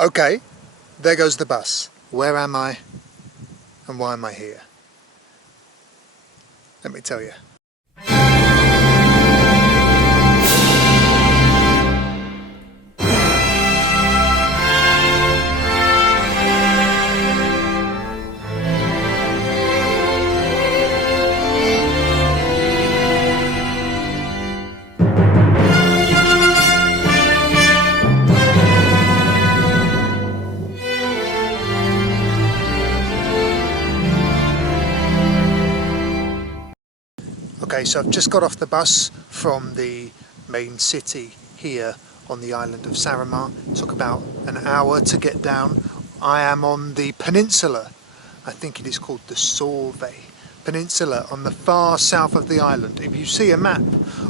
Okay, there goes the bus. Where am I and why am I here? Let me tell you. Okay, so I've just got off the bus from the main city here on the island of Saaremaa. It took about an hour to get down. I am on the peninsula. I think it is called the Solvay Peninsula on the far south of the island. If you see a map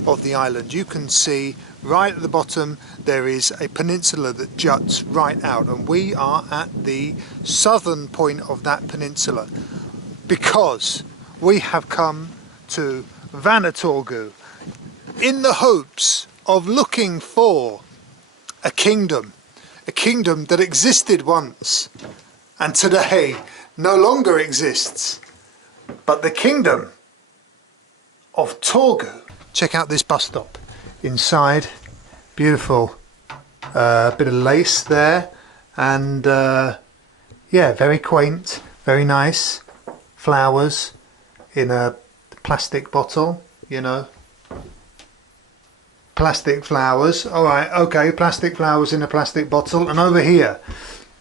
of the island, you can see right at the bottom there is a peninsula that juts right out, and we are at the southern point of that peninsula because we have come to Torgu in the hopes of looking for a kingdom that existed once and today no longer exists, but the kingdom of Torgu. Check out this bus stop. Inside, beautiful bit of lace there, and yeah, very quaint, very nice. Flowers in a plastic bottle, you know, plastic flowers. All right, okay, plastic flowers in a plastic bottle. And over here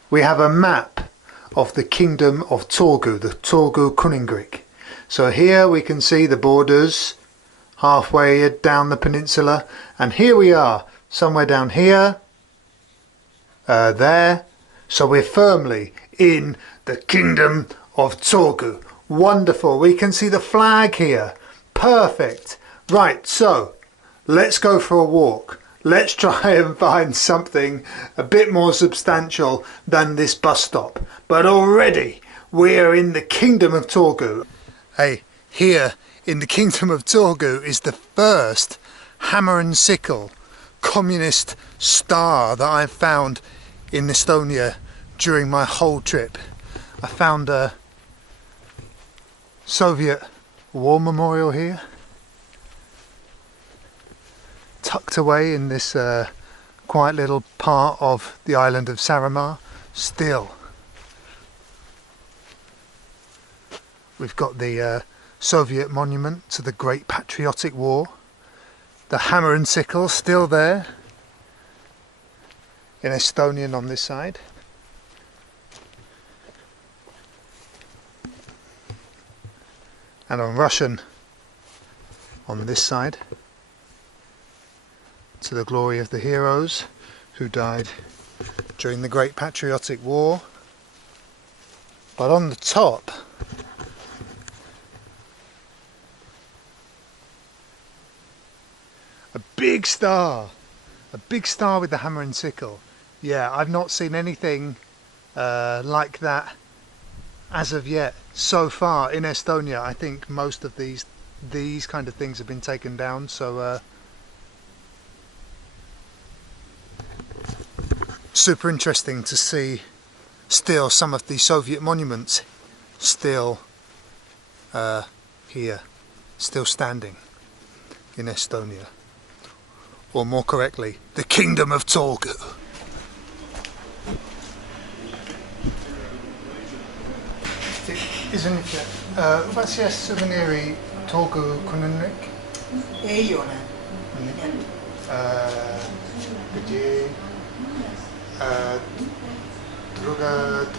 we have a map of the kingdom of Torgu, the Torgu Kuningrik. So here we can see the borders halfway down the peninsula, and here we are somewhere down here, there. So we're firmly in the kingdom of Torgu. Wonderful, we can see the flag here. Perfect. Right, so let's go for a walk. Let's try and find something a bit more substantial than this bus stop. But already we are in the kingdom of Torgu. Hey, here in the kingdom of Torgu is the first hammer and sickle communist star that I found in Estonia during my whole trip. I found a Soviet war memorial here, tucked away in this quiet little part of the island of Saaremaa. Still, we've got the Soviet monument to the Great Patriotic War. The hammer and sickle still there in Estonian on this side. And on Russian on this side, to the glory of the heroes who died during the Great Patriotic War. But on the top, a big star with the hammer and sickle. Yeah, I've not seen anything like that as of yet so far in Estonia. I think most of these kind of things have been taken down, so super interesting to see still some of the Soviet monuments still here, still standing in Estonia, or more correctly, the kingdom of Torgu. Isn't it? What's your souvenir Torgu Kuningrik? Ei ole. Где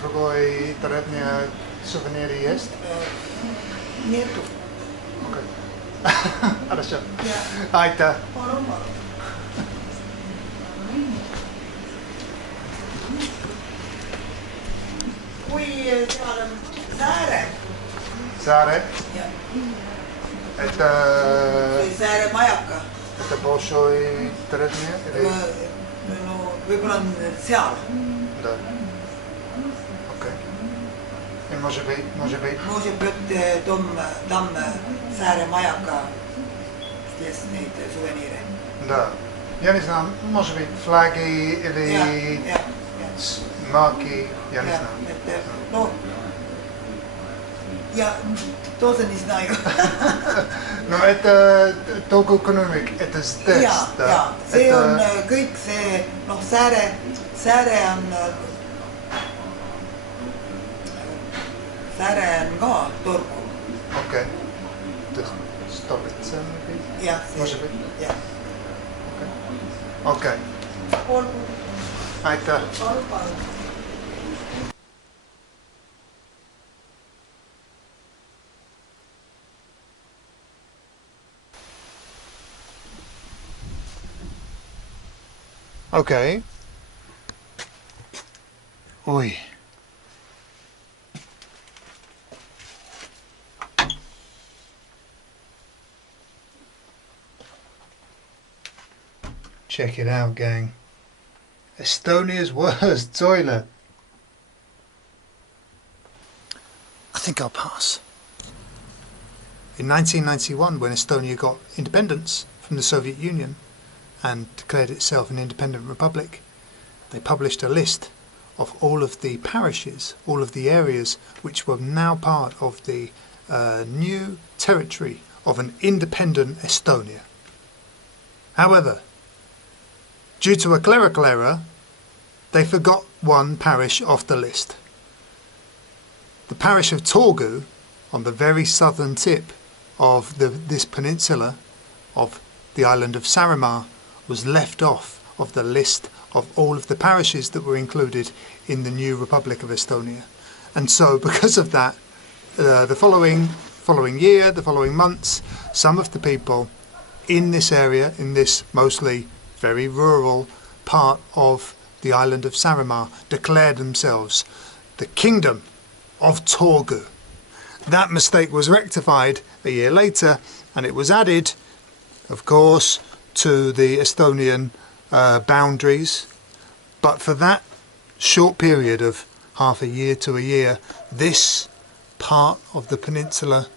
другой тарелня сувенири есть? Нету. Окей. Хорошо. Aitäh. Kui seal on Saare. Saare? Jah. Это Saare majaka. Это большой тарелня? No võib-olla on seal. Да. Okei. И может быть. Может быть там Saare majaka здесь neid suveniire. Да. Я не знаю, может быть флаги или Maaki, ja не знам. noh, ja to se не знаю. No Torgu economic, это с teest. ja, see on kõik see, noh, sääre on ka Torgu. Okei. Stolitsa maybe? Jah, Može biti? jah. Okei. Olgu. Aitäh. Palun. Okay. Oi. Check it out, gang. Estonia's worst toilet. I think I'll pass. In 1991, when Estonia got independence from the Soviet Union and declared itself an independent republic, they published a list of all of the parishes, all of the areas which were now part of the new territory of an independent Estonia. However, due to a clerical error, they forgot one parish off the list. The parish of Torgu, on the very southern tip of this peninsula of the island of Saaremaa, was left off of the list of all of the parishes that were included in the new Republic of Estonia. And so, because of that, the following year, the following months, some of the people in this area, in this mostly very rural part of the island of Saaremaa, declared themselves the Kingdom of Torgu. That mistake was rectified a year later, and it was added, of course, to the Estonian boundaries. But for that short period of half a year to a year, this part of the peninsula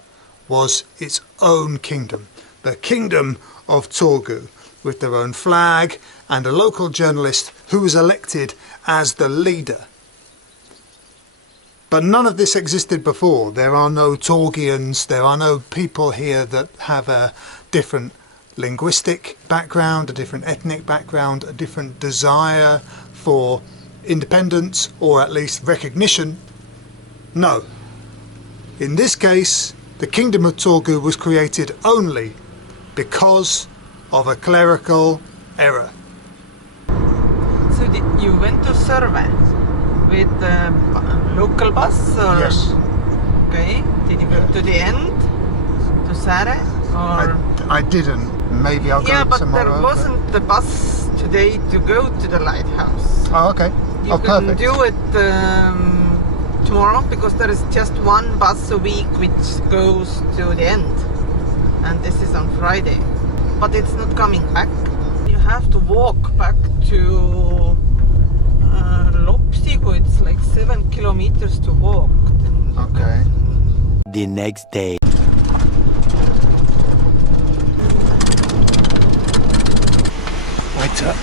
was its own kingdom, the Kingdom of Torgu, with their own flag and a local journalist who was elected as the leader. But none of this existed before. There are no Torgians, there are no people here that have a different linguistic background, a different ethnic background, a different desire for independence or at least recognition. No. In this case, the Kingdom of Torgu was created only because of a clerical error. So you went to survey with the local bus? Or? Yes. Okay. Did you go to the end? To Saare? Or? I didn't. Maybe I'll yeah, go but tomorrow. there wasn't the bus today to go to the lighthouse. Oh, okay. You can perfect. do it tomorrow because there is just one bus a week which goes to the end. And this is on Friday. But it's not coming back. You have to walk back to Lopsigu. It's like 7 kilometers to walk. Okay. The next day. Wait up.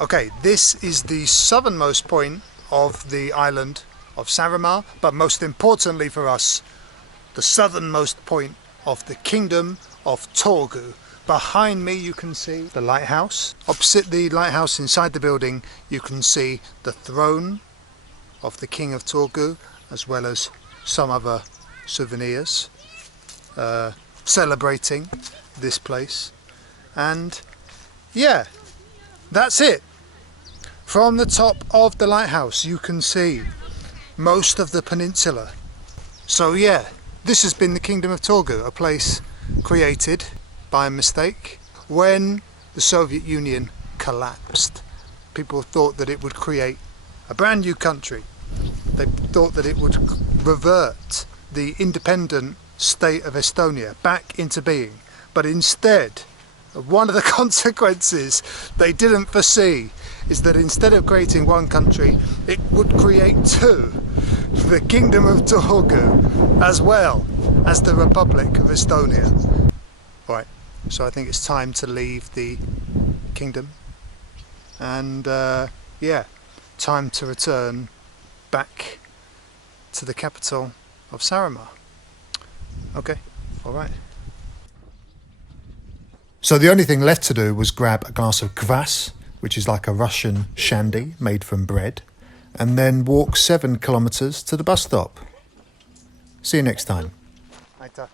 Okay, this is the southernmost point of the island of Saaremaa, but most importantly for us, the southernmost point of the Kingdom of Torgu. Behind me you can see the lighthouse. Opposite the lighthouse, inside the building, you can see the throne of the King of Torgu, as well as some other souvenirs celebrating this place. And yeah, that's it. From the top of the lighthouse you can see most of the peninsula. So yeah, this has been the Kingdom of Torgu, a place created by a mistake when the Soviet Union collapsed. People thought that it would create a brand new country. They thought that it would revert the independent state of Estonia back into being. But instead, one of the consequences they didn't foresee is that instead of creating one country, it would create two. the Kingdom of Torgu as well as the Republic of Estonia. Right, so I think it's time to leave the kingdom and yeah, time to return back to the capital of Saaremaa. Okay, alright. So the only thing left to do was grab a glass of kvass, which is like a Russian shandy made from bread, and then walk 7 kilometers to the bus stop. See you next time. Aitäh.